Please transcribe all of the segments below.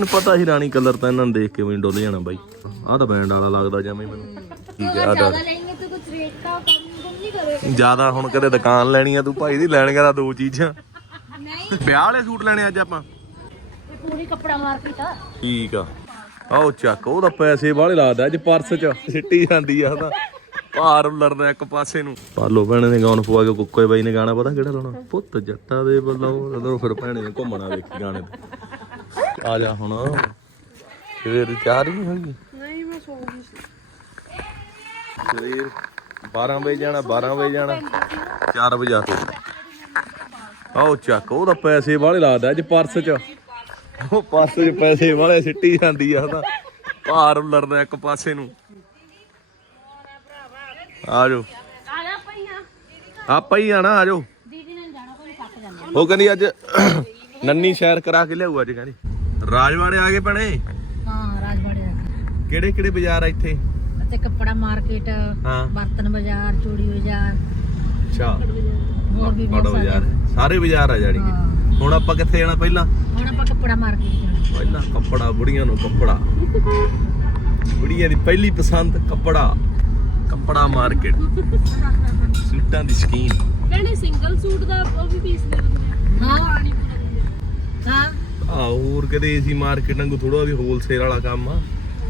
ਮੈਨੂੰ ਪਤਾ ਸੀ ਰਾਣੀ ਕਲਰ ਤਾਂ ਇਹਨਾਂ ਨੂੰ ਦੇਖ ਕੇ ਮੈਨੂੰ ਡੋਲ ਜਾਣਾ ਬਾਈ। ਆਹ ਤਾਂ ਬੈਂਡ ਵਾਲਾ ਲੱਗਦਾ ਜਿਵੇਂ ਮੈਨੂੰ। ਠੀਕ ਹੈ ਆਦਾ ਲੈਣਗੇ ਤੇ ਕੁਝ ਰੇਟ ਕੰਮ ਨਹੀਂ ਕਰੋਗੇ। ਜ਼ਿਆਦਾ ਹੁਣ ਕਦੇ ਦੁਕਾਨ ਲੈਣੀ ਆ ਤੂੰ ਭਾਈ ਦੀ ਲੈਣ ਗਿਆ ਦੋ ਚੀਜ਼ਾਂ। ਨਹੀਂ। ਵਿਆਹ ਵਾਲੇ ਸੂਟ ਲੈਣੇ ਅੱਜ ਆਪਾਂ। ਪੂਰੀ ਕੱਪੜਾ ਮਾਰਕੀਟ ਆ। ਠੀਕ ਆ। ਆਓ ਚੱਕ ਉਹਦਾ ਪੈਸੇ ਵਾਲੇ ਲਾਦਾ ਅੱਜ ਪਰਸ ਚ ਸਿੱਟੀ ਜਾਂਦੀ ਆ ਉਹਦਾ ਭਾਰ ਉਲਰਦਾ ਇੱਕ ਪਾਸੇ ਨੂੰ। ਪਾਲੋ ਭੈਣੇ ਨੇ ਗਾਉਣ ਪਵਾ ਕੇ ਕੁੱਕੋਏ ਬਾਈ ਨੇ ਗਾਣਾ ਪਤਾ ਕਿਹੜਾ ਲਾਉਣਾ? ਪੁੱਤ ਜੱਟਾ ਦੇ ਬੱਲਾ ਉਹ ਫਿਰ ਭੈਣੇ ਨੇ ਘੁੰਮਣਾ ਵੇਖੀ ਗਾਣੇ ਤੇ। ਆ ਜਾ ਹੁਣ। ਸਵੇਰ ਦੀ ਤਿਆਰ ਨਹੀਂ ਹੋਈ? ਨਹੀਂ ਮੈਂ ਸੌਂ ਗਈ ਸੀ। ਸਵੇਰ 12 ਵਜੇ ਜਾਣਾ 12 ਵਜੇ ਜਾਣਾ 4 ਵਜੇ ਆ ਆਓ ਚੱਕ ਉਹਦਾ ਪੈਸੇ ਵਾਲੇ ਲਾਦਾ ਅੱਜ ਪਰਸ ਚ। ਉਹ ਪਰਸ ਚ ਪੈਸੇ ਵਾਲੇ ਸਿੱਟੀ ਜਾਂਦੀ ਆ ਉਹਦਾ ਭਾਰ ਉਲਰਦਾ ਇੱਕ ਪਾਸੇ ਨੂੰ। ਆਜੋ। ਆਪਾਂ ਹੀ ਆਣਾ ਆਜੋ। ਉਹ ਕਹਿੰਦੀ ਅੱਜ ਨੰਨੀ ਸ਼ੈਰ ਕਰਾ ਕੇ ਲਿਆਊ ਅੱਜ ਕਹਿੰਦੀ। ਰਾਜਵਾੜੇ ਆ ਗਏ ਭੈਣੇ? ਹਾਂ ਰਾਜਵਾੜੇ ਆ ਗਏ। ਕਿਹੜੇ ਕਿਹੜੇ ਬਾਜ਼ਾਰ ਆ ਇੱਥੇ? ਇੱਥੇ ਕੱਪੜਾ ਮਾਰਕੀਟ ਬਰਤਨ ਬਾਜ਼ਾਰ ਚੂੜੀ ਬਾਜ਼ਾਰ ਅੱਛਾ। ਹੋਰ ਵੀ ਬਹੁਤ ਬਾਜ਼ਾਰ ਸਾਰੇ ਬਾਜ਼ਾਰ ਆ ਜਾਣੀ ਹੁਣ ਆਪਾਂ ਕਿੱਥੇ ਜਾਣਾ ਪਹਿਲਾਂ? ਹੁਣ ਆਪਾਂ ਕੱਪੜਾ ਮਾਰਕੀਟ ਜਾਣਾ। ਪਹਿਲਾਂ ਕੱਪੜਾ ਬੁੜੀਆਂ ਨੂੰ ਕੱਪੜਾ। ਬੁੜੀਆਂ ਦੀ ਪਹਿਲੀ ਪਸੰਦ ਕੱਪੜਾ। ਕੱਪੜਾ ਮਾਰਕੀਟ। ਸੂਟਾਂ ਦੀ ਸਕੀਮ। ਭੈਣੇ ਸਿੰਗਲ ਸੂਟ ਦਾ ਉਹ ਵੀ ਪੀਸ ਦੇ ਦਿੰਦੇ ਹਾਂ। ਹਾਂ। ਆ ਹੋਰ ਕਦੇ ਏਸੀ ਮਾਰਕੀਟ ਵਾਂਗੂ ਥੋੜਾ ਵੀ ਹੋਲਸੇਲ ਵਾਲਾ ਕੰਮ ਆ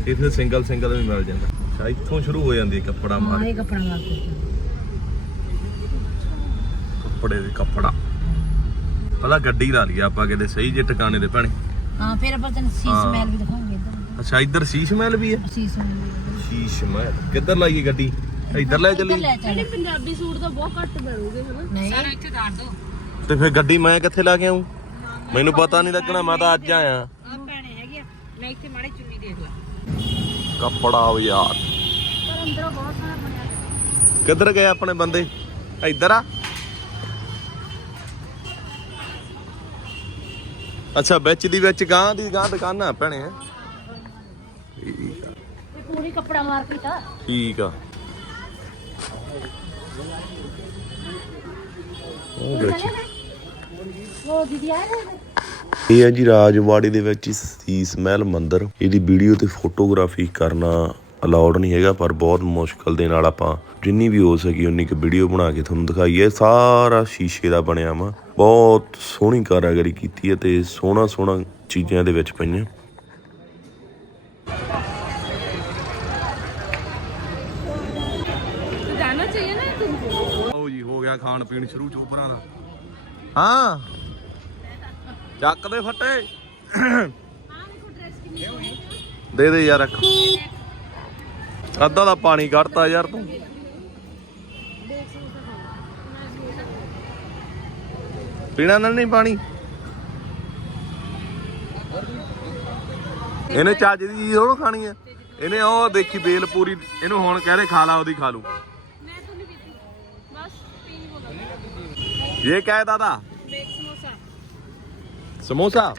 ਇੱਥੇ ਸਿੰਗਲ ਸਿੰਗਲ ਵੀ ਮਿਲ ਜਾਂਦਾ। ਅੱਛਾ ਇੱਥੋਂ ਸ਼ੁਰੂ ਹੋ ਜਾਂਦੀ ਹੈ ਕੱਪੜਾ ਹਾਂ ਮਾਰਕੀਟ ਇਹ ਕੱਪੜਾ ਮਾਰਕੀਟ ਕੱਪੜੇ ਦੇ ਕੱਪੜਾ। ਪਹਿਲਾਂ ਗੱਡੀ ਲਾ ਲਈ ਆਪਾਂ ਕਿਤੇ ਸਹੀ ਜੇ ਟਿਕਾਣੇ ਤੇ ਭੈਣੇ। ਹਾਂ ਫਿਰ ਆਪਾਂ ਤੈਨੂੰ ਸੀਸ ਹਾਂ। ਮਹਿਲ ਵੀ ਦਿਖਾਉਂਗੇ ਇੱਧਰ। ਅੱਛਾ ਇੱਧਰ ਸ਼ੀਸ਼ ਮਹਿਲ ਵੀ ਹੈ? ਸੀਸ ਮਹਿਲ ਸ਼ੀਸ਼ ਮਹਿਲ ਕਿੱਧਰ ਲਾਈਏ ਗੱਡੀ? ਇੱਧਰ ਲੈ ਚੱਲੀ ਲੈ ਚੱਲ। ਪੰਜਾਬੀ ਸੂਟ ਦਾ ਬਹੁਤ ਘੱਟ ਮਿਲੂਗੇ ਹਨਾ? ਨਹੀਂ। ਸਾਰਾ ਇੱਥੇ ਕਰ ਦੋ। ਤੇ ਫਿਰ ਗੱਡੀ ਮੈਂ ਕਿੱਥੇ ਲਾ ਕੇ ਆਉਂ ਮੈਨੂੰ ਪਤਾ ਨਹੀਂ ਲੱਗਣਾ ਮੈਂ ਤਾਂ ਅੱਜ ਆਇਆ। ਆ ਭੈਣੇ ਹੈਗੀ ਆ ਮੈਂ ਇੱਥੇ ਮਾੜੀ ਚੁੰਨੀ ਦੇਖ ਲਾ। ਕੱਪੜਾ ਬਾਜ਼ਾਰ ਪਰ ਅੰਦਰੋਂ ਬਹੁਤ ਸਾਰਾ ਬਣਿਆ ਕਿੱਧਰ ਗਏ ਆਪਣੇ ਬੰਦੇ? ਇੱਧਰ ਆ। ਅੱਛਾ ਵਿੱਚ ਦੀ ਵਿੱਚ ਗਾਂ ਦੀ ਗਾਂ ਦੁਕਾਨਾਂ ਭੈਣੇ। ਠੀਕ ਆ। ਇਹ ਪੂਰੀ ਕੱਪੜਾ ਮਾਰਕੀਟ ਆ ਠੀਕ ਆ। ਉਹ ਦੀਦੀ ਆਏ ਨੇ? ਇਹ ਹੈ ਜੀ ਰਾਜਵਾੜੀ ਦੇ ਵਿੱਚ ਸੀਸ ਮਹਿਲ ਮੰਦਿਰ। ਇਹਦੀ ਵੀਡੀਓ ਤੇ ਫੋਟੋਗ੍ਰਾਫੀ ਕਰਨਾ ਅਲਾਉਡ ਨਹੀਂ ਹੈਗਾ ਪਰ ਬਹੁਤ ਮੁਸ਼ਕਲ ਦੇ ਨਾਲ ਆਪਾਂ ਜਿੰਨੀ ਵੀ ਹੋ ਸਕੀ ਉਨੀ ਕੁ ਵੀਡੀਓ ਬਣਾ ਕੇ ਤੁਹਾਨੂੰ ਦਿਖਾਈ ਸਾਰਾ ਸ਼ੀਸ਼ੇ ਦਾ ਬਣਿਆ ਵਾ। ਬਹੁਤ ਸੋਹਣੀ ਕਾਰਾਗਰੀ ਕੀਤੀ ਹੈ ਤੇ ਸੋਹਣਾ ਸੋਹਣਾ ਚੀਜ਼ਾਂ ਦੇ ਵਿੱਚ ਪਈਆਂ। ਜਾਣਾ ਹੋ ਗਿਆ ਖਾਣ ਪੀਣ ਸ਼ੁਰੂ ਚੋਪਰਾਂ ਚੱਕ ਦੇ ਫੱਟੇ। ਦੇ ਦੇ ਯਾਰ ਅੱਧਾ ਦਾ ਪਾਣੀ ਕੱਢਤਾ ਯਾਰ ਤੂੰ। ਪੀਣਾ ਨਾਲ ਨਹੀਂ ਪਾਣੀ? ਇਹਨੇ ਚੱਜ ਦੀ ਚੀਜ਼ ਉਹਨੂੰ ਖਾਣੀ ਆ। ਇਹਨੇ ਉਹ ਦੇਖੀ ਬੇਲ ਪੂਰੀ ਇਹਨੂੰ ਹੁਣ ਕਹਿ ਰਹੇ ਖਾ ਲਾ ਉਹਦੀ ਖਾ ਲੂ ਮੈਂ ਤਾਂ ਨਹੀਂ ਪੀਤੀ। ਬਸ ਪੀ ਬੋਲਦਾ ਇਹ ਕਹਿ ਦਾਦਾ ਸਮੋਸਾ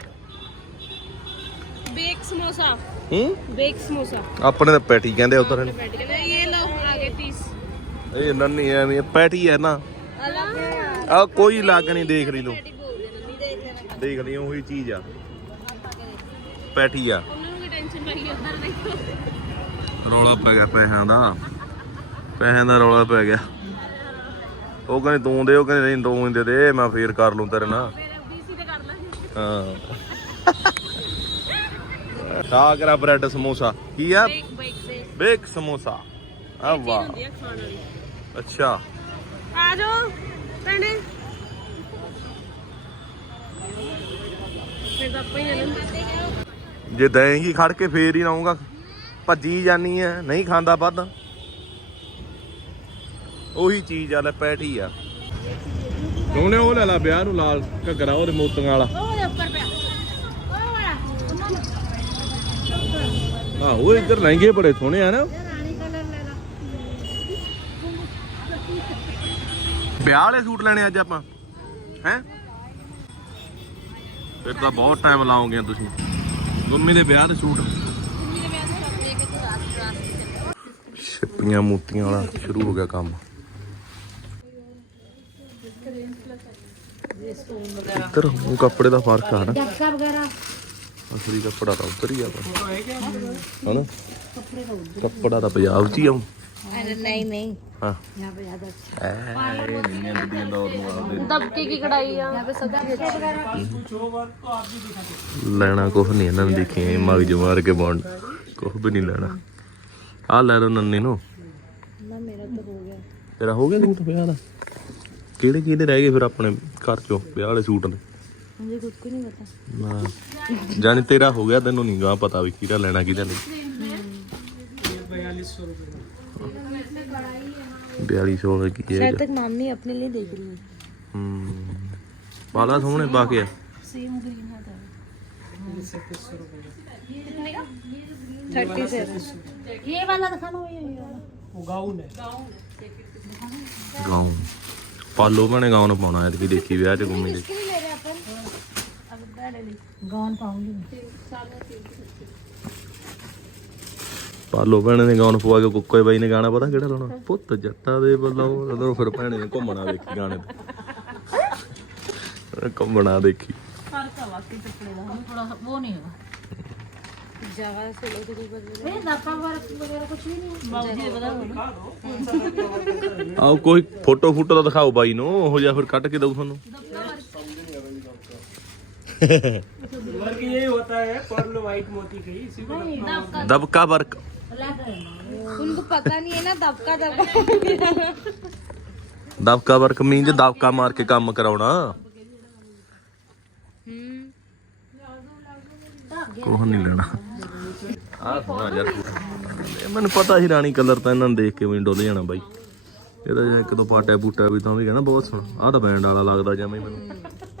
बेक समोसा ਹੂੰ बेक समोसा ਆਪਣੇ ਤਾਂ ਪੈਟੀ ਕਹਿੰਦੇ ਉਧਰ ਇਹਨੂੰ बैठ गए ये लो आगे पीस ਇਹ ਨੰਨੀ ਐਵੇਂ ਇਹ ਪੈਟੀ ਹੈ ਨਾ अलग है ਆ ਕੋਈ ਲੱਗ ਨਹੀਂ ਦੇਖ ਰਹੀ ਤੂੰ पैटी बोल देना नहीं देख लेना ਦੇਖ ਲਈ ਉਹੀ ਚੀਜ਼ ਆ ਪੈਟੀ ਆ ਉਹਨਾਂ ਨੂੰ ਟੈਨਸ਼ਨ ਪਈ ਉਧਰ ਦੇਖੋ ਰੌਲਾ ਪੈ ਗਿਆ ਪੈਸਿਆਂ ਦਾ ਪੈਸਿਆਂ ਦਾ ਰੌਲਾ ਪੈ ਗਿਆ ਉਹ ਕਹਿੰਦੇ ਤੂੰ ਦੇ ਉਹ ਕਹਿੰਦੇ ਨਹੀਂ ਤੂੰ ਹੀ ਦੇ ਦੇ ਮੈਂ ਫੇਰ ਕਰ ਲੂੰ ਤੇਰੇ ਨਾਲ ਹਾਂ। ਖਾ ਕਰਾ ਬ੍ਰੈਡ ਸਮੋਸਾ। ਕੀ ਆ? Bake bake bake. Bake samosa. ਆ ਵਾਹ। ਆ ਅੱਛਾ। ਆ ਜਾਓ ਭੈਣੇ। ਜੇ ਦੇਂਗੀ ਖੜ ਕੇ ਫੇਰ ਹੀ ਆਉਂਗਾ ਭੱਜੀ ਜਾਨੀ ਐ ਨਹੀਂ ਖਾਂਦਾ ਵੱਧ। ਉਹੀ ਚੀਜ਼ ਆ ਲੈ ਪੈਟੀ ਆ। ਸੋਹਣੇ ਉਹ ਲੈ ਲਾ ਵਿਆਹ ਨੂੰ ਲਾਲ ਘੱਗਰਾ ਉਹਦੇ ਮੋਤੀਆਂ ਵਾਲਾ ਉਹਦੇ ਉੱਪਰ ਪਿਆ ਉਹ ਵਾਲਾ ਆਹ ਇੱਧਰ ਲਹਿੰਗੇ ਬੜੇ ਸੋਹਣੇ ਆ ਨਾ। ਵਿਆਹ ਵਾਲੇ ਸੂਟ ਲੈਣੇ ਅੱਜ ਆਪਾਂ, ਹੈ? ਫਿਰ ਤਾਂ ਬਹੁਤ ਟਾਈਮ ਲਾਓਗੇ ਤੁਸੀਂ। ਗੁੰਮੀ ਦੇ ਵਿਆਹ ਦੇ ਸੂਟ। ਛਿੱਪੀਆਂ ਮੋਤੀਆਂ ਵਾਲਾ ਸ਼ੁਰੂ ਹੋ ਗਿਆ ਕੰਮ। ਇੱਧਰ ਉਹ ਕੱਪੜੇ ਦਾ ਫ਼ਰਕ ਆ ਨਾ। ਡੱਕਾ ਵਗੈਰਾ। ਅਸਲੀ ਕੱਪੜਾ ਤਾਂ ਉੱਧਰ ਹੀ ਆ ਬਸ। ਹਨਾ? ਕੱਪੜਾ ਤਾਂ ਪੰਜਾਬ 'ਚ ਆਉਂ ਨਹੀਂ ਨਹੀਂ। ਹਾਂ। ਯਹਾਂ ਪੇ ਜ਼ਿਆਦਾ ਐ। ਨੀਆਂ ਦੀਆਂ ਦੌਰ ਨੂੰ ਆਉਂਦੇ ਦਬਕੇ ਕੀ ਕਢਾਈ ਆ? ਲੈਣਾ ਕੁਝ ਨਹੀਂ ਇਹਨਾਂ ਨੇ ਦੇਖੀ ਮਗਜ ਮਾਰ ਕੇ ਬੌਂਡ। ਕੁਝ ਵੀ ਨਹੀਂ ਲੈਣਾ। ਆ ਲੈ ਲਓ ਨੰਨੇ ਨੂੰ। ਨਾ ਮੇਰਾ ਤਾਂ ਹੋ ਗਿਆ। ਤੇਰਾ ਹੋ ਗਿਆ ਸੂਟ ਵਿਆਹ ਦਾ? ਕਿਹੜੇ ਕਿਹੜੇ ਰਹਿ ਗਏ ਫਿਰ ਆਪਣੇ ਘਰ ਚੋਂ ਵਿਆਹ ਵਾਲੇ ਸੂਟ मुझे खुद को नहीं पता ਨਾ ਜਾਨੀ ਤੇਰਾ ਹੋ ਗਿਆ ਤੈਨੂੰ ਨਹੀਂ ਗਾ ਪਤਾ ਵੀ ਕਿਹਦਾ ਲੈਣਾ ਕਿਹਦਾ ਨਹੀਂ 4200 ਦਾ ਕੀ ਹੈ शायद तक मामनी अपने लिए देख रही है ਹੂੰ ਬਾਲਾ ਸੋਹਣੇ ਪਾ ਕੇ ਆ। सेम ग्रीन है थर्टी सेवन ये वाला दिखाना ये वाला ਗਾਉਨ ਪਾਲੋ ਭੈਣੇ ਗਾਉਨ ਪਾਉਣਾ ਐਤਕੀ ਦੇਖੀ ਵਿਆਹ ਚ ਗੁੰਮੀ ਦੇ नहीं ले रहे अपन ਗੌਨ ਪਾਉਂਗੀ। ਪਾਲੋ ਭੈਣੇ ਗਾਉਣ ਪਵਾ ਕੇ ਕੁੱਕੋਏ ਬਾਈ ਨੇ ਗਾਣਾ ਪਤਾ ਕਿਹੜਾ ਲਾਉਣਾ? ਪੁੱਤ ਜੱਟਾਂ ਦੇ ਵੱਲੋਂ ਉਦੋਂ ਫਿਰ ਭੈਣੇ ਘੁੰਮਣਾ ਦੇਖੀ ਗਾਣੇ ਘੁੰਮਣਾ ਦੇਖੀ। ਆਓ ਕੋਈ ਫੋਟੋ ਫੋਟੋ ਦਾ ਦਿਖਾਓ ਬਾਈ ਨੂੰ, ਉਹ ਜਿਹਾ ਫਿਰ ਕੱਟ ਕੇ ਦਊ ਤੁਹਾਨੂੰ। वर्क यही होता है पर्ल व्हाइट मोती का ही इसी को ਦਬਕਾ ਵਰਕ उनको पता नहीं है ना दबका दबका ਦਬਕਾ ਵਰਕ ਮੀਨਜ ਦਬਕਾ ਮਾਰ ਕੇ ਕੰਮ ਕਰਾਉਣਾ ਕੋਹ ਨਹੀਂ ਲੈਣਾ ਆ ਸੋਹਣਾ ਯਾਰ ਇਹ ਮੈਨੂੰ ਪਤਾ ਸੀ ਰਾਣੀ ਕਲਰ ਤਾਂ ਇਹਨਾਂ ਨੂੰ ਦੇਖ ਕੇ ਵਿੰਡੋ ਲੈ ਜਾਣਾ ਬਾਈ ਇਹਦਾ ਜੇ ਇੱਕ ਦੋ ਪਾਟਾ ਬੂਟਾ ਵੀ ਤਾਂ ਵੀ ਕਹਿੰਦਾ ਬਹੁਤ ਸੋਹਣਾ ਆਹ ਤਾਂ ਬੈਂਡ ਵਾਲਾ ਲੱਗਦਾ ਜਮਾਂ ਹੀ ਮੈਨੂੰ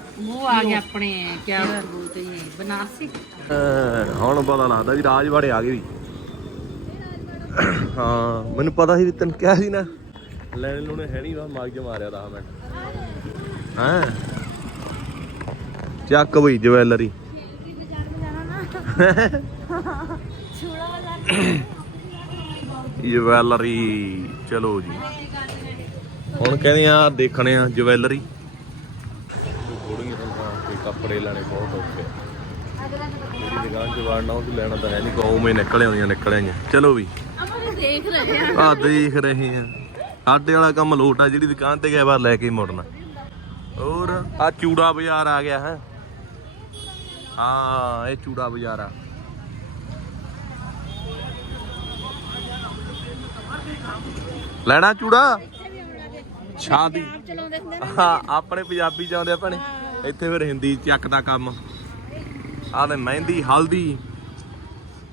ਹੁਣ ਪਤਾ ਲੱਗਦਾ ਵੀ ਰਾਜਵਾੜੇ ਆ ਗਏ ਵੀ। ਹਾਂ ਮੈਨੂੰ ਪਤਾ ਸੀ ਵੀ ਤੈਨੂੰ ਕਿਹਾ ਸੀ ਨਾ। ਲੈਣੇ ਲੂਣੇ ਹੈ ਨਹੀਂ ਵਾ ਮਾਰ ਕੇ ਮਾਰਿਆ 10 ਮਿੰਟ। ਹਾਂ? ਚੱਕ ਬਈ ਜਵੈਲਰੀ। ਜਵੈਲਰੀ ਚਲੋ ਜੀ। ਹੁਣ ਕਹਿੰਦੇ ਆ ਦੇਖਣੇ ਆ ਜਵੈਲਰੀ। ਕੱਪੜੇ ਲੈਣੇ ਬਹੁਤ ਔਖੇ। ਮੇਰੀ ਦੁਕਾਨ 'ਚ ਵੜਨਾ ਉਹ ਲੈਣਾ ਤਾਂ ਹੈ ਨਹੀਂ ਕੋ ਉਵੇਂ ਨਿਕਲੇ ਆਉਂਦੀਆਂ ਨਿਕਲਿਆਂ ਚਲੋ ਵੀ। ਦੇਖ ਰਹੇ ਆ। ਆ ਦੇਖ ਰਹੇ ਆ। ਸਾਡੇ ਵਾਲਾ ਜਿਹੜੀ ਦੁਕਾਨ ਤੇ ਗਿਆ ਬਾਹਰ ਲੈ ਕੇ ਮੁੜਨਾ। ਹੋਰ ਆ ਚੂੜਾ ਬਾਜ਼ਾਰ ਆ ਗਿਆ ਹੈ। ਹਾਂ ਇਹ ਚੂੜਾ ਬਾਜ਼ਾਰ ਆ। ਲੈਣਾ ਚੂੜਾ? ਛਾਂ ਦੀ। ਆਪਣੇ ਪੰਜਾਬੀ ਚ ਆਉਂਦੇ ਆ ਭਣੇ। ਇੱਥੇ ਫਿਰ ਹਿੰਦੀ ਚੱਕ ਦਾ ਕੰਮ। ਆ ਤੇ ਮਹਿੰਦੀ ਹਲਦੀ।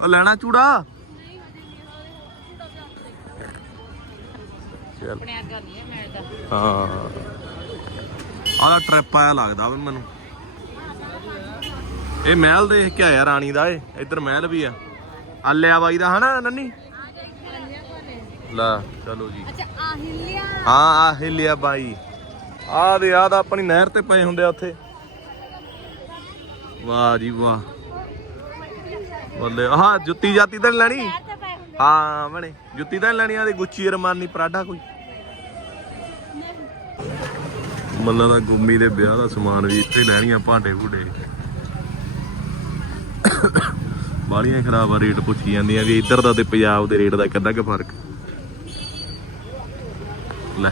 ਆ ਲੈਣਾ ਚੂੜਾ? ਚੱਲ। ਹਾਂ। ਆਹ ਟ੍ਰਿਪ ਆਇਆ ਲੱਗਦਾ ਵੀ ਮੈਨੂੰ। ਇਹ ਮਹਿਲ ਦੇ ਕੇ ਆਇਆ ਰਾਣੀ ਦਾ ਏ ਇੱਧਰ ਮਹਿਲ ਵੀ ਆ। ਆ ਬਾਈ ਦਾ ਹਨਾ ਨੰਨੀ? ਲਾ ਚਲੋ ਜੀ। ਅੱਛਾ ਆ ਹਾਂ ਆ ਬਾਈ ਆ ਦੇ ਆ ਦਾ ਆਪਣੀ ਨਹਿਰ ਤੇ ਪਏ ਹੁੰਦੇ ਆ ਉੱਥੇ। ਵਾਹ ਜੀ ਵਾਹ। ਬੱਲੇ ਆਹ ਜੁੱਤੀ ਜਾਤੀ ਤਾਂ ਨੀ ਲੈਣੀ? ਹਾਂ ਬਣੇ ਜੁੱਤੀ ਤਾਂ ਨੀ ਲੈਣੀ ਆ ਦੇ ਗੁੱਚੀ ਅਰਮਾਨੀ ਪਰਾਡਾ ਕੋਈ। ਮੱਲਾ ਦਾ ਗੁੰਮੀ ਦੇ ਵਿਆਹ ਦਾ ਸਮਾਨ ਵੀ ਇੱਥੇ ਹੀ ਲੈਣੀਆਂ ਭਾਂਡੇ ਭੂਡੇ। ਬਾਲੀਆਂ ਖਰਾਬ ਆ ਰੇਟ ਪੁੱਛੀ ਜਾਂਦੀਆਂ ਵੀ ਇੱਧਰ ਦਾ ਤੇ ਪੰਜਾਬ ਦੇ ਰੇਟ ਦਾ ਕਿੰਨਾ ਕੁ ਫ਼ਰਕ ਲੈ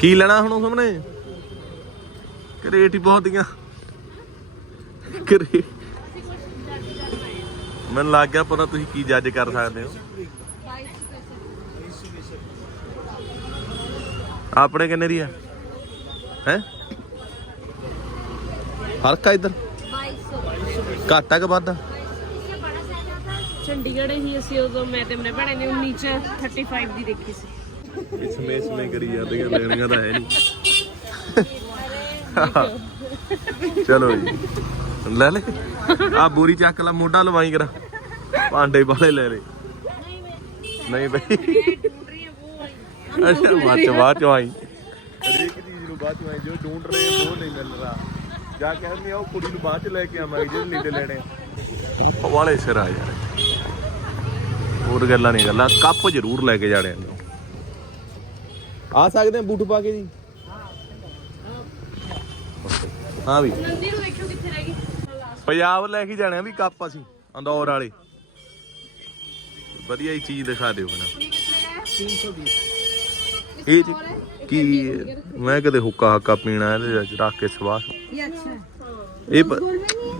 ਕੀ ਲੈਣਾ ਹੁਣ ਸਾਹਮਣੇ? ਕਿ ਹੀ ਬਹੁਤ ਦੀਆਂ। ਕਿ ਮੈਨੂੰ ਲੱਗ ਗਿਆ ਪਤਾ ਤੁਸੀਂ ਕੀ ਜੱਜ ਕਰ ਸਕਦੇ ਹੋ। ਆਪਣੇ ਕਿੰਨੇ ਦੀ ਆ? ਹੈ? ਫ਼ਰਕ ਆ ਇੱਧਰ। ਘੱਟ ਆ ਕਿ ਵਾਧਾ ਚੰਡੀਗੜ੍ਹ ਹੀ ਅਸੀਂ ਉਦੋਂ ਮੈਂ ਤੇ ਮੇਰੇ ਭੈਣੇ ਨੇ 19 35 ਦੀ ਦੇਖੀ ਸੀ। ਇਸਮੇ ਇਸਮੇ ਕਰੀ ਜਾਂਦੀਆਂ ਲੈਣੀਆਂ ਤਾਂ ਹੈ ਨਹੀਂ। ਚਲੋ ਜੀ। ਲੈ ਲੈ। ਆ ਬੋਰੀ ਚੱਕ ਲਾ ਮੋਢਾ ਲਵਾਈ ਕਰਾ। ਭਾਂਡੇ ਵਾਲੇ ਲੈ ਲੈ। ਨਹੀਂ ਬਈ। ਅੱਛਾ ਬਾਅਦ ਚ ਬਾਅਦ ਚ ਆਈ। ਹਰੇਕ ਚੀਜ਼ ਨੂੰ ਬਾਅਦ ਚ ਆਈ ਜੋ ਢੂੰਡ ਰਹੇ ਉਹ ਨਹੀਂ ਮਿਲ ਰਿਹਾ। ਜਾ ਕੇ ਹਮੇ ਉਹ ਕੁੜੀ ਨੂੰ ਬਾਅਦ ਚ ਲੈ ਕੇ ਆਵਾਂਗੇ ਜਿਹੜੇ ਨੀਲੇ ਲੈਣੇ ਆ। ਵਾਲੇ ਸਿਰ ਆ ਯਾਰ। ਹੋਰ ਗੱਲਾਂ ਨਹੀਂ ਗੱਲਾਂ। ਕੱਪ ਜ਼ਰੂਰ ਲੈ ਕੇ ਜਾਣੇ ਆ। ਆ ਸਕਦੇ ਆ ਬੂਟ ਪਾ ਕੇ ਜੀ? ਹਾਂ ਵੀ। ਨੰਦੀ ਨੂੰ ਵੇਖਿਓ ਕਿੱਥੇ ਰਹਿ ਗਈ ਪੰਜਾਬ ਲੈ ਕੇ ਜਾਣੇ ਆ ਵੀ ਕੱਪ ਅਸੀਂ, ਅੰਦੌਰ ਵਾਲੇ। ਵਧੀਆ ਹੀ ਚੀਜ਼ ਦਿਖਾ ਦਿਓ ਬਣਾ ਇਹ ਜੀ ਕੀ ਮੈਂ ਕਦੇ ਹੁੱਕਾ ਹੱਕਾ ਪੀਣਾ ਇਹਦੇ ਵਿੱਚ ਰੱਖ ਕੇ ਸਵਾਹ ਇਹ ਅੱਛਾ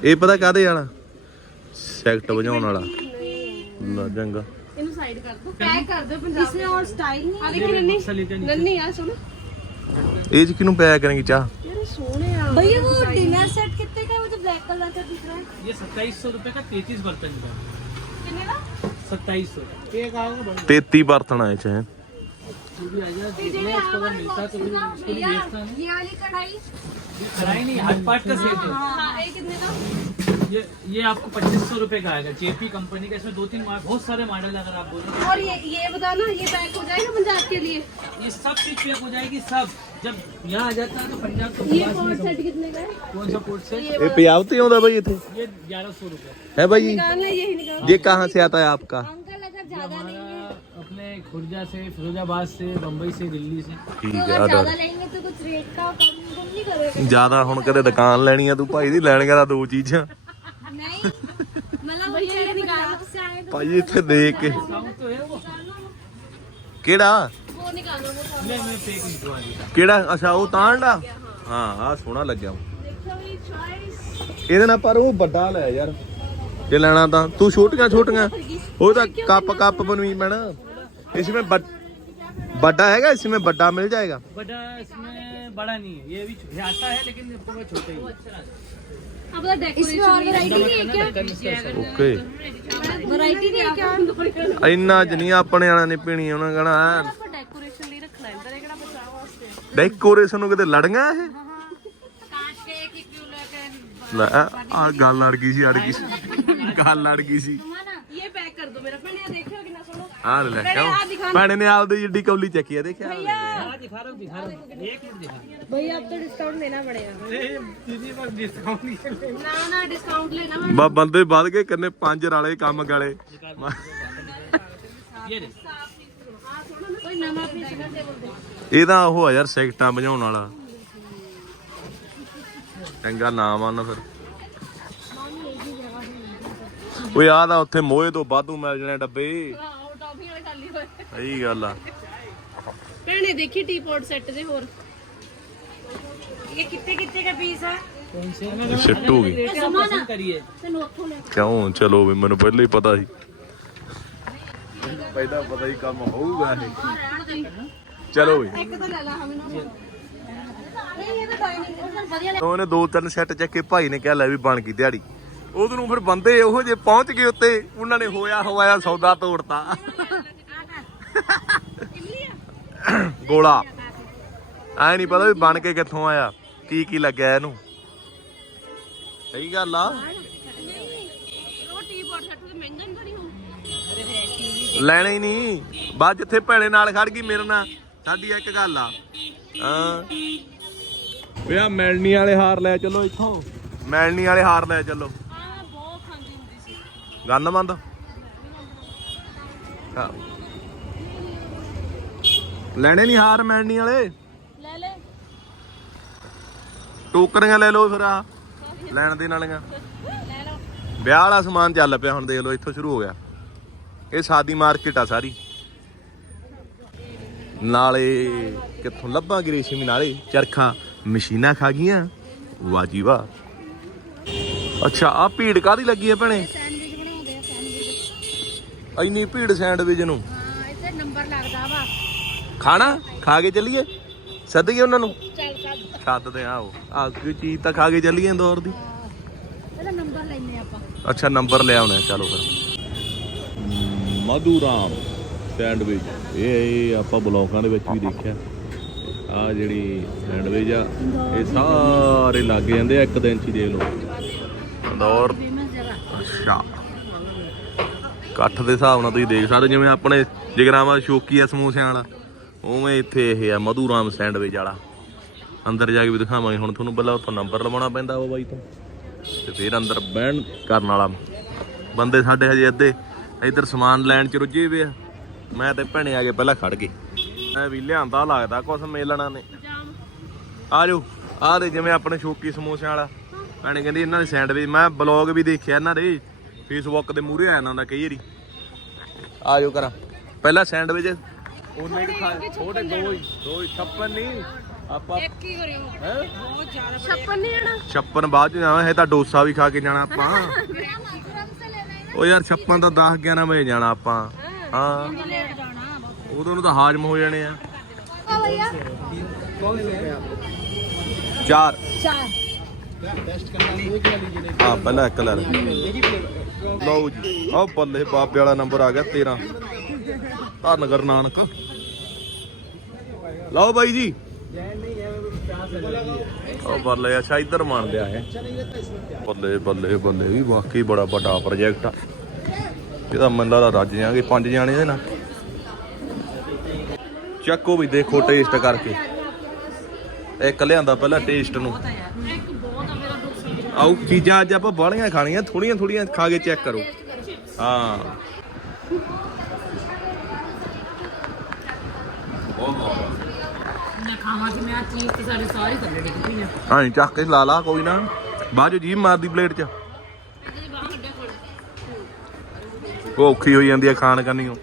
ਇਹ ਪਤਾ ਕਾਦੇ ਵਾਲਾ? ਸੈਕਟ ਵਜਾਉਣ ਵਾਲਾ। ਲਾ ਜੰਗਾ ਇਹਨੂੰ ਸਾਈਡ ਕਰ ਦੋ ਪੈਕ ਕਰ ਦਿਓ ਪੰਜਾਬ इसमें और स्टाइल नहीं ਆ ਦੇਖੀ ਨੰਨੀ ਨੰਨੀ ਆ ਸੁਣ ਇਹ ਚ ਕਿਨੂੰ ਪਿਆ ਕਰਾਂਗੀ ਚਾਹ ਯਾਰ ਸੋਹਣੇ ਆ भैया वो डिनर सेट कितने का है वो जो ब्लैक कलर का दिख रहा है ये सत्ताईस सौ रुपए का तैतीस बर्तन का ਕਿੰਨੇ ਦਾ सत्ताईस सौ एक आएगा बड़ा 33 ਬਰਤਨ ਆਏ ਚ ਹੈ तो हाँ, हाँ, ये आपको पच्चीस सौ रूपए का आएगा। जेपी कंपनी का इसमें दो तीन बहुत सारे मॉडल अगर आप बोलो तो। और ये ये बताना ये पैक हो जाएगा पंजाब के लिए? ये सब चीज़ पैक हो जाएगी सब। जब यहाँ आ जाता है तो पंजाब तो ये कोट सेट कितने का है? कौन सा कोर्ट सेट ये पियावती होता भाई ये थे ये ग्यारह सौ रूपए। है भाई। ये कहाँ से आता है आपका? ज़्यादा लेंगे हमारा अपने खुर्जा से फिरोजाबाद से बम्बई से दिल्ली से ਠੀਕ तो ਹੈ अगर ਆਦਰ ज्यादा लेंगे तो कुछ रेट का कम कम नहीं करोगे ਜਿਆਦਾ ਹੁਣ ਕਦੇ ਦੁਕਾਨ ਲੈਣੀ ਆ ਤੂੰ ਭਾਈ ਦੀ ਲੈਣੀਆਂ ਤਾਂ ਦੋ ਚੀਜ਼ਾਂ नहीं मतलब भैया ये निकालना से आए तो ਭਾਈ ਇੱਥੇ ਦੇਖ ਕੇ डिस्काउंट तो है वो ਕਿਹੜਾ वो निकालो वो सब मैं मैं पैक निकलवा दिया ਕਿਹੜਾ ਅੱਛਾ ਉਹ ਤਾਂਡਾ ਹਾਂ ਆ ਸੋਹਣਾ ਲੱਗਿਆ देखो ये चॉइस ਇਹਦੇ ਨਾਲ ਪਰ ਉਹ ਵੱਡਾ ਲੈ ਯਾਰ ਜੇ ਲੈਣਾ ਤਾਂ ਤੂੰ ਛੋਟੀਆਂ ਛੋਟੀਆਂ ਉਹ ਤਾਂ ਕੱਪ ਕੱਪ ਬਣਵੀ ਮੈਣ इसमें बड बड्डा हैगा इसमें बड्डा मिल जाएगा बड़ा इसमें बड़ा नहीं है ये भी छो- ये आता है लेकिन आपको वो छोटा ही है। अब तो इसमें और वैरायटी नहीं है क्या ਓਕੇ वैरायटी नहीं है क्या ਇੰਨਾ ਚ ਨਹੀਂ ਆਪਣੇ ਵਾਲਾ ਨਹੀਂ ਪੀਣੀ ਉਹਨਾਂ ਕਹਣਾ ਆਪਾਂ ਡੈਕੋਰੇਸ਼ਨ ਲਈ ਰੱਖਣਾ ਹੈ ਤੇਰੇ ਕਿਹੜਾ ਬਚਾਅ ਵਾਸਤੇ ਡੈਕੋਰੇਸ਼ਨ ਨੂੰ ਕਿਤੇ ਲੜੀਆਂ ਇਹ कांच के एक एक क्यों लेकर ਲੈ ਆ ਗੱਲ ਲੜ ਗਈ ਸੀ ਅੜ ਗਈ ਸੀ ਗੱਲ ਲੜ ਗਈ ਸੀ ये पैक कर दो मेरा पहले ये देखियो कितना सोना ਆ ਲੈ ਭੈਣੇ, ਆਹ ਕਿਉਂ ਦਿਖਾ ਭੈਣੇ ਨੇ ਆਪਦੀ ਜਿੱਡੀ ਕੌਲੀ ਚੱਕੀ ਆ ਦੇਖਿਆ हाँ दिखा रहा हूँ दिखा रहा हूँ एक मिनट दिखा रहा भैया अब तो डिस्काउंट देना पड़ेगा हूँ अरे दीदी बस डिस्काउंट नहीं है ना ना डिस्काउंट लेना है ਬਾ ਬੰਦੇ ਵੱਧ ਗਏ ਕਿੰਨੇ ਪੰਜ ਰਾਲੇ ਕੰਮ ਗਾਲੇ ये नहीं कोई नवा पीस कर दे बोल दे ਇਹ ਤਾਂ ਉਹ ਆ ਯਾਰ ਸਿਗਟਾਂ ਵਜਾਉਣ ਵਾਲਾ ਚੰਗਾ ਨਾਮ ਆ ਨਾ ਫਿਰ ਓਏ ਆ ਦਾ ਉੱਥੇ ਮੋਏ ਤੋਂ ਵਾਧੂ ਮਿਲ ਜਾਣੇ ਡੱਬੇ ਕਾਫੀ ਵਾਲੇ ਖਾਲੀ ਹੋਏ। ਸਹੀ ਗੱਲ ਆ। ਭੈਣੇ ਦੇਖੀ ਟੀਪੋਟ ਸੈੱਟ ਦੇ ਹੋਰ। ਇਹ ਕਿੱਤੇ ਕਿੱਤੇ ਦਾ ਪੀਸ ਆ? ਸ਼ਿਫਟ ਹੋ ਗਈ। ਕਿਉਂ? ਚਲੋ ਵੀ ਮੈਨੂੰ ਪਹਿਲਾਂ ਹੀ ਪਤਾ ਸੀ। ਪਹਿਲਾਂ ਪਤਾ ਹੀ ਕੰਮ ਹੋਊਗਾ। ਇਹ ਚਲੋ ਵੀ। ਇੱਕ ਤਾਂ ਲੈ ਲਾ ਮੈਨੂੰ। ਉਹਨੇ ਦੋ ਤਿੰਨ ਸੈੱਟ ਚੱਕੇ ਭਾਈ ਨੇ ਕਿਹਾ ਲੈ ਵੀ ਬਣ ਗਈ ਦਿਹਾੜੀ। ਉਦੋਂ ਨੂੰ ਫਿਰ ਬੰਦੇ ਉਹੋ ਜੇ ਪਹੁੰਚ ਗਏ ਉੱਤੇ ਉਹਨਾਂ ਨੇ ਹੋਇਆ ਹੋਇਆ ਸੌਦਾ ਤੋੜਤਾ। ਗੋਲਾ। ਐ ਨਹੀਂ ਪਤਾ ਵੀ ਬਣ ਕੇ ਕਿੱਥੋਂ ਆਇਆ ਕੀ ਕੀ ਲੱਗਿਆ ਇਹਨੂੰ। ਸਹੀ ਗੱਲ ਆ। ਲੈਣਾ ਹੀ ਨਹੀਂ। ਬਾਅਦ ਜਿੱਥੇ ਭੈਣੇ ਨਾਲ ਖੜ ਗਈ ਮੇਰੇ ਨਾਲ ਸਾਡੀ ਇੱਕ ਗੱਲ ਆ। ਹਾਂ। ਵੇ ਆ ਮੈਲਣੀ ਵਾਲੇ ਹਾਰ ਲੈ ਚੱਲੋ ਇੱਥੋਂ। ਮੈਲਣੀ ਵਾਲੇ ਹਾਰ ਲੈ ਚੱਲੋ। ਗੰਨ ਬੰਦ। ਲੈਣੇ ਨਹੀਂ ਹਾਰ ਮੈਲਣੀ ਵਾਲੇ? ਲੈ ਲੈ। ਟੋਕਰੀਆਂ ਲੈ ਲਓ ਫਿਰ ਆ ਲੈਣ ਦੇ ਨਾਲੀਆਂ ਲੈ ਲਓ। ਵਿਆਹ ਵਾਲਾ ਸਮਾਨ ਚੱਲ ਪਿਆ ਹੁਣ ਦੇਖ ਲਓ ਇੱਥੋਂ ਸ਼ੁਰੂ ਹੋ ਗਿਆ। ਇਹ ਸਾਦੀ ਮਾਰਕੀਟ ਆ ਸਾਰੀ। ਨਾਲੇ ਕਿੱਥੋਂ ਲੱਭਾਂ ਗਰੇਸ਼ਮੀ ਨਾਲੇ? ਚਰਖਾ ਮਸ਼ੀਨਾਂ ਖਾ ਗਈਆਂ। ਵਾਹ ਜੀ ਵਾਹ। ਅੱਛਾ ਆ ਭੀੜ ਕਾਦੀ ਲੱਗੀ ਹੈ ਭੈਣੇ ਸੈਂਡਵਿਚ ਬਣਾਉਂਦੇ ਆ ਸੈਂਡਵਿਚ ਇੰਨੀ ਭੀੜ ਸੈਂਡਵਿਚ ਨੂੰ। ਹਾਂ ਇੱਥੇ ਨੰਬਰ ਲੱਗਦਾ ਵਾ। ਖਾਣਾ? ਖਾ ਕੇ ਚੱਲੀਏ? ਸੱਦੀਏ ਉਹਨਾਂ ਨੂੰ? ਚੱਲ ਕੱਢ ਸੱਦਦੇ ਆ ਉਹ ਆ ਕੋਈ ਚੀਜ਼ ਤਾਂ ਖਾ ਕੇ ਚੱਲੀਏ ਇੰਦੌਰ ਦੀ। ਇਹਦਾ ਨੰਬਰ ਲੈਨੇ ਆਪਾਂ। ਅੱਛਾ ਨੰਬਰ ਲੈ ਆਉਣਾ ਚਲੋ ਫਿਰ। ਮਧੂ ਰਾਮ ਸੈਂਡਵਿਚ। ਇਹ ਇਹ ਆਪਾਂ ਬਲੌਕਾਂ ਦੇ ਵਿੱਚ ਵੀ ਦੇਖਿਆ। ਆ ਜਿਹੜੀ ਸੈਂਡਵਿਚ ਆ ਇਹ ਸਾਰੇ ਲੱਗ ਜਾਂਦੇ ਆ ਇੱਕ ਦਿਨ ਚ ਹੀ ਦੇਖ ਲਓ। ਜਗ੍ਹਾ। ਅੱਛਾ। ਇਕੱਠ ਦੇ ਹਿਸਾਬ ਨਾਲ ਤੁਸੀਂ ਦੇਖ ਸਕਦੇ ਹੋ, ਜਿਵੇਂ ਆਪਣੇ ਜਗਰਾਵਾ ਸ਼ੋਕੀ ਆ ਸਮੋਸਿਆਂ ਵਾਲਾ ਉਵੇਂ ਇੱਥੇ ਇਹ ਆ ਮਧੂ ਰਾਮ ਸੈਂਡਵਿਚ ਵਾਲਾ। ਅੰਦਰ ਜਾ ਕੇ ਵੀ ਦਿਖਾਵਾਂਗੇ ਹੁਣ ਤੁਹਾਨੂੰ ਪਹਿਲਾਂ ਉੱਥੋਂ ਨੰਬਰ ਲਵਾਉਣਾ ਪੈਂਦਾ ਉਹ ਬਾਈ ਤੋਂ। ਤੇ ਫਿਰ ਅੰਦਰ ਬਹਿਣ ਕਰਨ ਵਾਲਾ। ਬੰਦੇ ਸਾਡੇ ਹਜੇ ਅੱਧੇ ਇੱਧਰ ਸਮਾਨ ਲੈਣ ਚ ਰੁੱਝੇ ਵੇ ਆ। ਮੈਂ ਤੇ ਭੈਣੇ ਆ ਕੇ ਪਹਿਲਾਂ ਖੜ ਗਏ। ਮੈਂ ਵੀ ਲਿਆਂਦਾ ਲੱਗਦਾ ਕੁਛ ਮੇਲਣਾ ਨੇ। ਆ ਜਾਓ ਆ ਦੇ ਜਿਵੇਂ ਆਪਣੇ ਸ਼ੋਕੀ ਸਮੋਸਿਆਂ ਵਾਲਾ। ਭੈਣੇ ਕਹਿੰਦੀ ਇਹਨਾਂ ਦੇ ਸੈਂਡਵਿਚ ਮੈਂ ਬਲੌਗ ਵੀ ਦੇਖਿਆ ਇਹਨਾਂ ਦੇ। ਫੇਸਬੁੱਕ ਦੇ ਮੂਹਰੇ ਆਇਆ ਇਹਨਾਂ ਦਾ ਕਈ ਵਾਰੀ। ਆ ਜਾਓ ਕਰਾਂ। ਪਹਿਲਾਂ ਸੈਂਡਵਿਚ। ਉਹਨੇ ਕਿ ਖਾ ਥੋੜੇ ਦੋ ਹੀ ਦੋ ਹੀ। ਛੱਪਨ ਨਹੀਂ। ਆਪਾਂ ਇੱਕ ਹੀ ਕਰਿਓ। ਹੈ? ਬਹੁਤ ਜ਼ਿਆਦਾ ਛੱਪਨ ਨਹੀਂ ਆਣਾ ਛੱਪਨ ਬਾਅਦ ਚ ਜਾਣਾ। ਇਹ ਤਾਂ ਡੋਸਾ ਵੀ ਖਾ ਕੇ ਜਾਣਾ ਆਪਾਂ। ਉਹ ਯਾਰ ਛੱਪਨ ਤਾਂ 10 11 ਵਜੇ ਜਾਣਾ ਆਪਾਂ। ਹਾਂ ਲੇਟ ਜਾਣਾ ਉਦੋਂ ਨੂੰ ਤਾਂ ਹਾਜ਼ਮ ਹੋ ਜਾਣੇ ਆ। ਚਾਰ। ਚਾਰ। ਹਾਂ ਪਹਿਲਾਂ ਲੈ ਲਓ ਜੀ, ਆਹ ਬੱਲੇ ਬਾਬੇ ਵਾਲਾ ਨੰਬਰ ਆ ਗਿਆ 13 ਧੰਨ ਗੁਰੂ ਨਾਨਕ। ਲਓ ਬਾਈ ਜੀ। ਉਹ ਬੱਲੇ ਅੱਛਾ ਇੱਧਰ ਮੰਨਦੇ ਆ ਇਹ। ਬੱਲੇ ਬੱਲੇ ਬੱਲੇ ਵੀ ਵਾਕਈ ਬੜਾ ਵੱਡਾ ਪ੍ਰੋਜੈਕਟ ਆ। ਇਹਦਾ ਮੈਨੂੰ ਲੱਗਦਾ ਰੱਜ ਜਾਾਂਗੇ ਪੰਜ ਜਾਣੇ ਦੇ ਨਾਲ। ਚੱਕੋ ਵੀ ਦੇਖੋ ਟੇਸਟ ਕਰਕੇ। ਇੱਕ ਲਿਆਂਦਾ ਪਹਿਲਾਂ ਟੇਸਟ ਨੂੰ। ਆਓ ਚੀਜ਼ਾਂ ਅੱਜ ਆਪਾਂ ਬਾਹਲੀਆਂ ਖਾਣੀਆਂ ਥੋੜੀਆਂ ਥੋੜੀਆਂ ਖਾ ਕੇ ਚੈੱਕ ਕਰੋ। ਹਾਂ। ਹਾਂ ਚੱਕ ਕੇ ਲਾ ਲਾ ਕੋਈ ਨਾ। ਬਾਅਦ ਚ ਜੀਭ ਮਾਰਦੀ ਪਲੇਟ 'ਚ। ਉਹ ਔਖੀ ਹੋਈ ਜਾਂਦੀ ਆ ਖਾਣ ਕਰਨੀ ਉਹ।